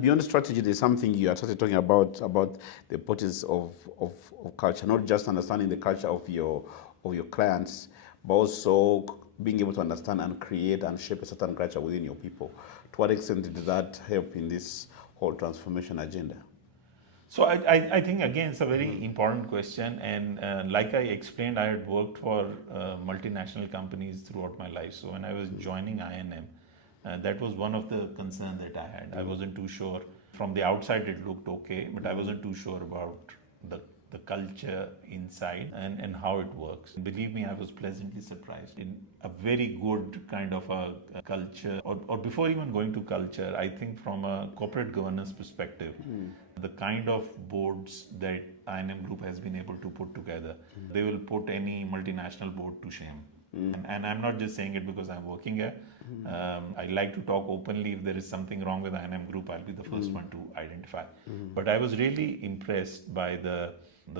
Beyond strategy, there's something you are started talking about the importance of culture, not just understanding the culture of your clients, but also being able to understand and create and shape a certain culture within your people. To what extent did that help in this whole transformation agenda? So I think, again, it's a very important question. And like I explained, I had worked for multinational companies throughout my life. So when I was joining I&M, that was one of the concerns that I had. I wasn't too sure. From the outside, it looked okay, but I wasn't too sure about the culture inside and how it works. Believe me, I was pleasantly surprised. In a very good kind of a culture, or before even going to culture, I think from a corporate governance perspective, the kind of boards that I&M Group has been able to put together, they will put any multinational board to shame. And I'm not just saying it because I'm working here. I like to talk openly. If there is something wrong with I&M Group, I'll be the first one to identify. But I was really impressed by the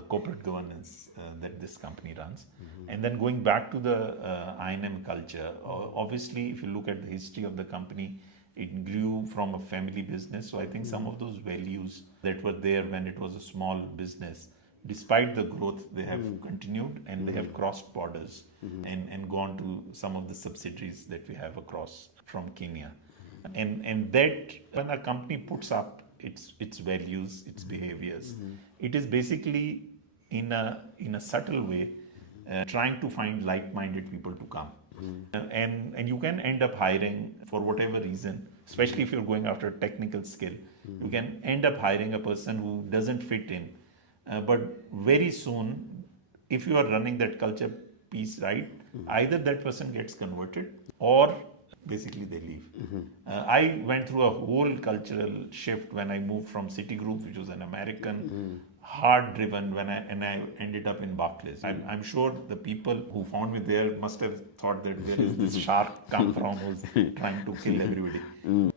corporate governance that this company runs. And then going back to the I&M culture, obviously, if you look at the history of the company, it grew from a family business. So I think some of those values that were there when it was a small business, despite the growth, they have continued, and they have crossed borders and gone to some of the subsidiaries that we have across from Kenya. And that when a company puts up its values, its behaviors, it is basically in a subtle way trying to find like-minded people to come. And you can end up hiring, for whatever reason, especially if you're going after technical skill, you can end up hiring a person who doesn't fit in. But very soon, if you are running that culture piece right, either that person gets converted or basically they leave. I went through a whole cultural shift when I moved from Citigroup, which was an American, hard-driven, and I ended up in Barclays. I'm sure the people who found me there must have thought that there is this shark come from who's trying to kill everybody.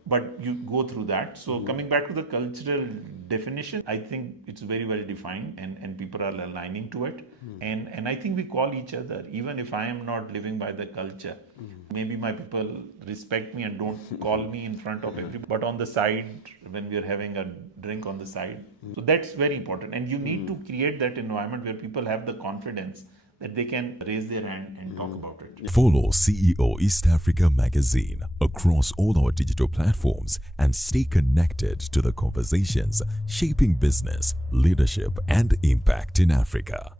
But you go through that. So coming back to the cultural definition, I think it's very well defined, and people are aligning to it. And I think we call each other, even if I am not living by the culture. Maybe my people respect me and don't call me in front of everybody, but on the side, when we are having a drink on the side. So that's very important. And you need to create that environment where people have the confidence that they can raise their hand and talk about it. Follow CEO East Africa Magazine across all our digital platforms and stay connected to the conversations shaping business, leadership, and impact in Africa.